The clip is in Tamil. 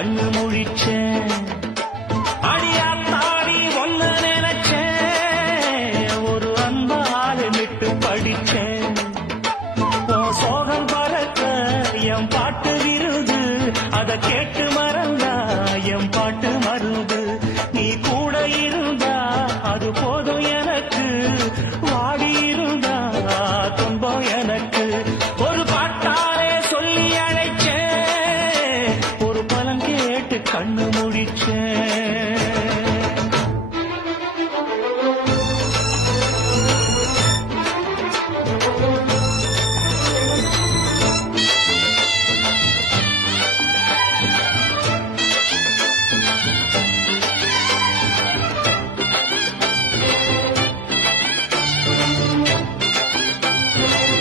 கண்ணு முழிச்சேன். அடியாத்தாடி ஒன்ன நினைச்சேன், ஒரு அன்பால விட்டு படிச்சேன். சோகம் பறக்க என் பாட்டு விருது, அத கேட்டு மறந்தா என் பாட்டு மருது. நீ கூட இருந்தா அது போதும் எனக்கு, வாடி இருந்தா துன்பம் எனக்கு.